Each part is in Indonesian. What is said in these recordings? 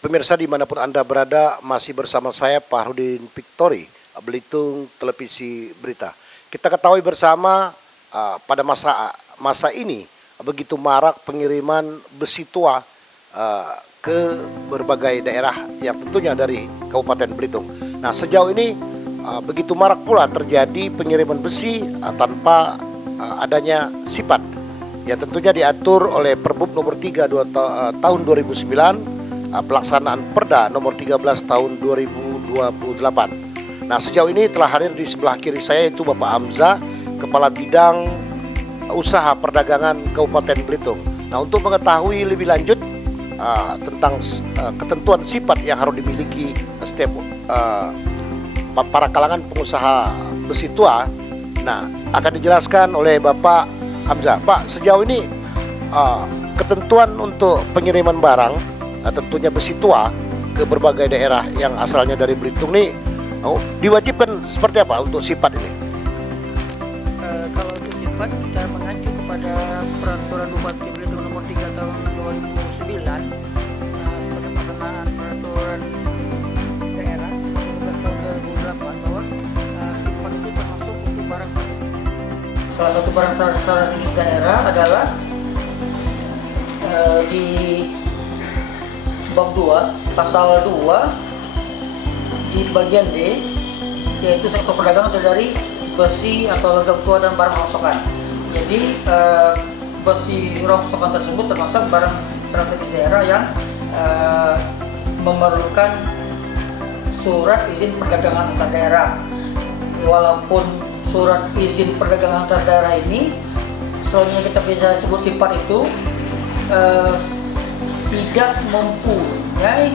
Pemirsa dimanapun Anda berada, masih bersama saya Fahrudin Victory, Belitung Televisi Berita. Kita ketahui bersama pada masa ini begitu marak pengiriman besi tua ke berbagai daerah yang tentunya dari Kabupaten Belitung. Nah, sejauh ini begitu marak pula terjadi pengiriman besi tanpa adanya sipat. Ya, tentunya diatur oleh Perbup nomor 3 tahun 2009, pelaksanaan Perda nomor 13 tahun 2028. Nah, sejauh ini telah hadir di sebelah kiri saya yaitu Bapak Hamzah, Kepala Bidang Usaha Perdagangan Kabupaten Belitung. Nah, untuk mengetahui lebih lanjut tentang ketentuan sifat yang harus dimiliki setiap para kalangan pengusaha besi tua, nah akan dijelaskan oleh Bapak Hamzah. Pak, sejauh ini ketentuan untuk pengiriman barang tentunya besi tua ke berbagai daerah yang asalnya dari Belitung nih diwajibkan seperti apa untuk sifat ini? Kalau untuk sifat kita mengacu kepada Peraturan Bupati Belitung nomor 3 tahun 2009 sebagai pelaksanaan Peraturan Daerah 13 tahun 2008 bahwa sifat itu termasuk untuk barang. Salah satu barang strategis daerah adalah di Bab 2, Pasal 2 di bagian D, yaitu sektor perdagangan terdiri besi atau logam tua dan barang rongsokan. Jadi besi rongsokan tersebut termasuk barang strategis daerah yang memerlukan surat izin perdagangan antar daerah. Walaupun surat izin perdagangan antar daerah ini, soalnya kita bisa sebut sifat itu tidak mempunyai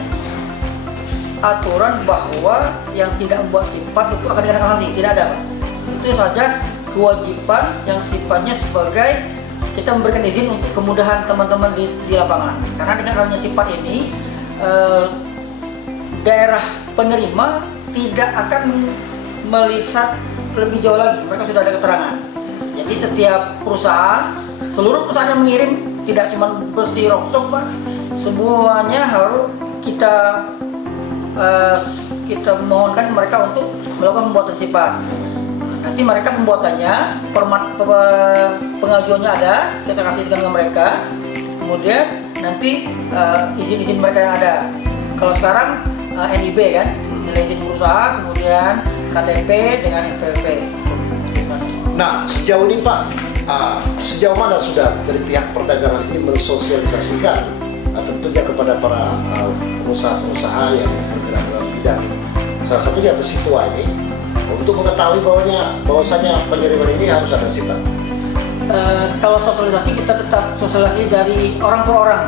aturan bahwa yang tidak membuat sifat itu akan dikenakan sanksi. Tidak ada, Pak. Itu saja kewajiban yang sifatnya sebagai kita memberikan izin untuk kemudahan teman-teman di lapangan. Karena dengan adanya sifat ini, daerah penerima tidak akan melihat lebih jauh lagi. Mereka sudah ada keterangan. Jadi setiap perusahaan, seluruh perusahaan yang mengirim tidak cuma besi rongsok, Pak, semuanya harus kita mohonkan mereka untuk melakukan pembuatan sifat. Nanti mereka pembuatannya, format pengajuannya ada, kita kasih ke mereka. Kemudian nanti izin-izin mereka yang ada. Kalau sekarang NIB kan, nilai izin berusaha, kemudian KTP dengan NPWP. Nah, sejauh ini Pak, sejauh mana sudah dari pihak perdagangan ini mensosialisasikan tentunya kepada para pengusaha-pengusaha yang bergerak dalam bidang salah satunya besi tua ini untuk mengetahui bahwasanya pengiriman ini harus ada sifat? Kalau sosialisasi kita tetap sosialisasi dari orang per orang.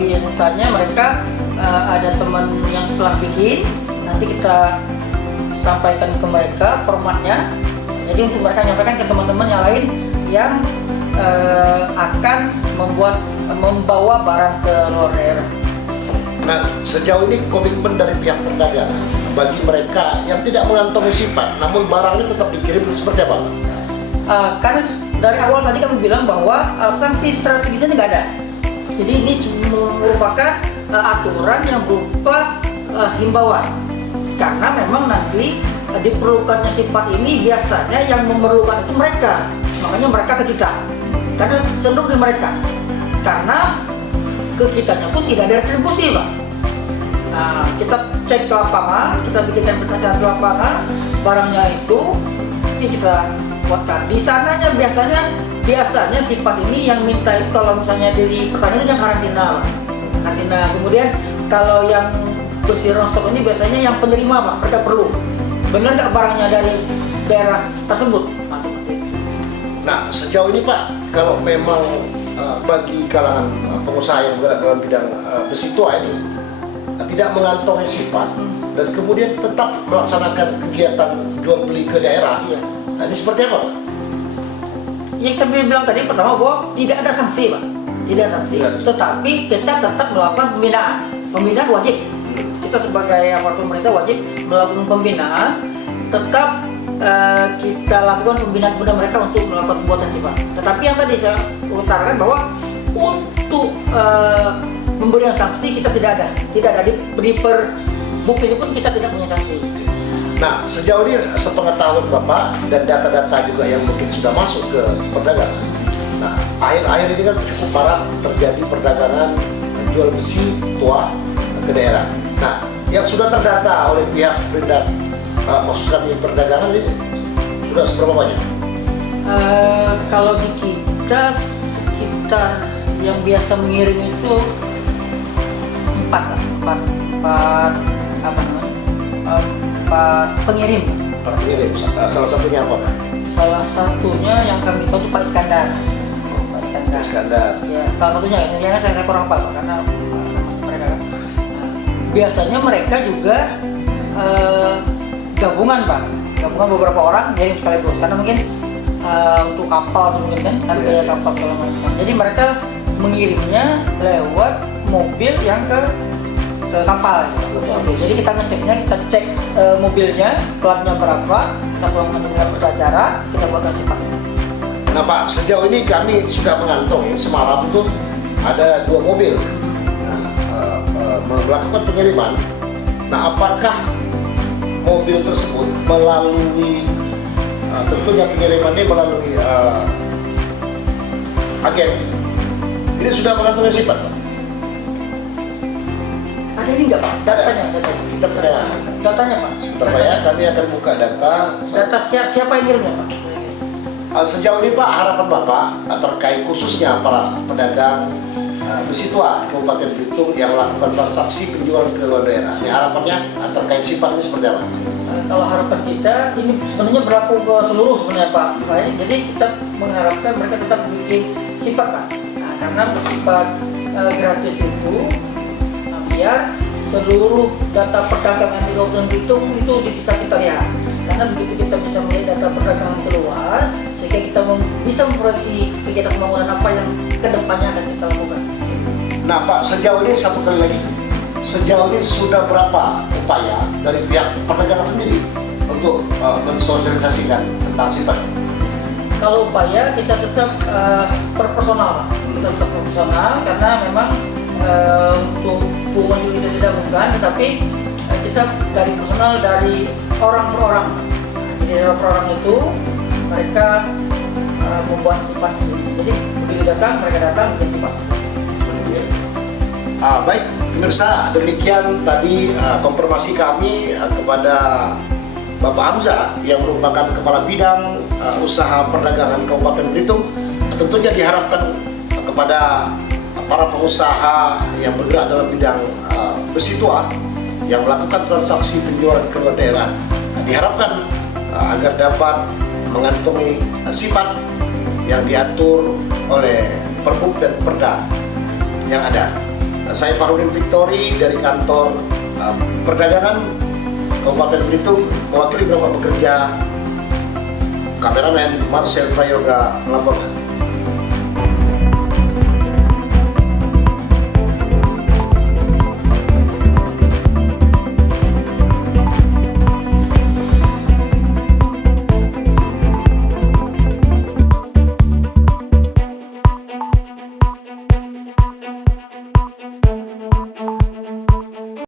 Biasanya mereka ada teman yang telah bikin, nanti kita sampaikan ke mereka formatnya. Jadi untuk mereka menyampaikan ke teman-teman yang lain yang akan membawa barang ke luar daerah. Nah, sejauh ini komitmen dari pihak perdagangan bagi mereka yang tidak mengantongi sifat, namun barangnya tetap dikirim seperti apa, Pak? Karena dari awal tadi kami bilang bahwa sanksi strategisnya nggak ada. Jadi ini merupakan aturan yang berupa himbauan. Karena memang nanti diperlukannya sifat ini biasanya yang memerlukan itu mereka, makanya mereka ke kita. Karena cenderung di mereka. Karena ke kitanya pun tidak ada retribusi, Pak. Nah, kita cek ke lapangan, kita bikinkan percakapan di lapangan, barangnya itu ini kita buatkan. Di sananya biasanya sifat ini yang minta itu kalau misalnya dari pertanian itu yang karantina, Pak. Karantina. Kemudian kalau yang besi rongsok ini biasanya yang penerima, Pak, mereka perlu. Benar nggak barangnya dari daerah tersebut? Nah, seperti itu. Nah, sejauh ini Pak, kalau memang bagi kalangan pengusaha yang bergerak dalam bidang besi tua ini tidak mengantongi sifat dan kemudian tetap melaksanakan kegiatan jual beli ke daerah, iya. Nah, ini seperti apa, Pak? Yang saya bilang tadi pertama bahwa tidak ada sanksi, Pak. Tidak ada sanksi. Tetapi kita tetap melakukan pembinaan. Pembinaan wajib. Kita sebagai aparatur pemerintah wajib melakukan pembinaan. Tetap kita lakukan pembinaan kepada mereka untuk melakukan pembuatan sifat. Tetapi yang tadi saya utarakan bahwa untuk pemberian sanksi kita tidak ada di per bukti ini pun kita tidak punya sanksi. Nah, sejauh ini sepengetahuan Bapak dan data-data juga yang mungkin sudah masuk ke perdagangan. Nah, akhir-akhir ini kan cukup marak terjadi perdagangan jual besi tua ke daerah. Nah, yang sudah terdata oleh pihak Perindak maksud kami perdagangan ini sudah seberapa banyak? Kalau di kita sekitar yang biasa mengirim itu empat apa namanya? Empat pengirim. Salah satunya apa, Pak? Salah satunya yang kami tahu itu Pak Iskandar. Iskandar. Ya, salah satunya. Yang saya kurang hafal, Pak, karena mereka kan. Biasanya mereka juga gabungan, Pak. Gabungan beberapa orang ngirim sekaligus. Karena mungkin untuk kapal sebenarnya kan biaya kapal segala macam. Jadi mereka mengirimnya lewat mobil yang ke kapal. Jadi kita ngeceknya, kita cek mobilnya, platnya berapa, kita pulang dengan acara, kita buatkan sifat. Nah Pak, sejauh ini kami sudah mengantongi semalam itu ada 2 mobil melakukan pengiriman. Nah, apakah mobil tersebut melalui tentunya pengirimannya melalui agen ini sudah mengantongi sifat, Pak? Ada ini enggak, Pak? Datanya. Kita punya Datanya, Pak. sebentar Pak ya, kami akan buka data. Data siapa yang ngirimnya, Pak? Sejauh ini Pak, harapan Bapak terkait khususnya para pedagang besi tua di Kabupaten Belitung yang melakukan transaksi penjualan ke luar daerah. Ini harapannya terkait sifatnya seperti apa? Kalau harapan kita ini sebenarnya berlaku ke seluruh sebenarnya, Pak. Jadi kita mengharapkan mereka tetap bikin sifat, Pak. Nah, karena bersifat gratis itu biar seluruh data perdagangan di Kabupaten Belitung itu bisa kita lihat. Karena begitu kita bisa melihat data perdagangan keluar, sehingga kita bisa memproyeksi kegiatan pembangunan apa yang kedepannya akan kita lakukan. Nah Pak, sejauh ini satu kali lagi, sejauh ini sudah berapa upaya dari pihak perdagangan sendiri untuk mensosialisasikan tentang sifatnya? Kalau upaya kita tetap proporsional, tetap proporsional karena memang untuk hubungan juga kita tidak bukan, tetapi kita dari personal dari orang per orang. Jadi dari orang per orang itu mereka membuat sifat di sini. Jadi begitu datang mereka datang bikin sifat. Baik, pemirsa, demikian tadi konfirmasi kami kepada Bapak Hamzah yang merupakan Kepala Bidang Usaha Perdagangan Kabupaten Belitung. Tentunya diharapkan kepada para pengusaha yang bergerak dalam bidang besi tua yang melakukan transaksi penjualan ke luar daerah, diharapkan agar dapat mengantongi sifat yang diatur oleh Perbuk dan Perda yang ada. Saya Farudin Victory dari kantor perdagangan Kabupaten Belitung mewakili beberapa pekerja. Kameramen Marcel Prayoga melaporkan.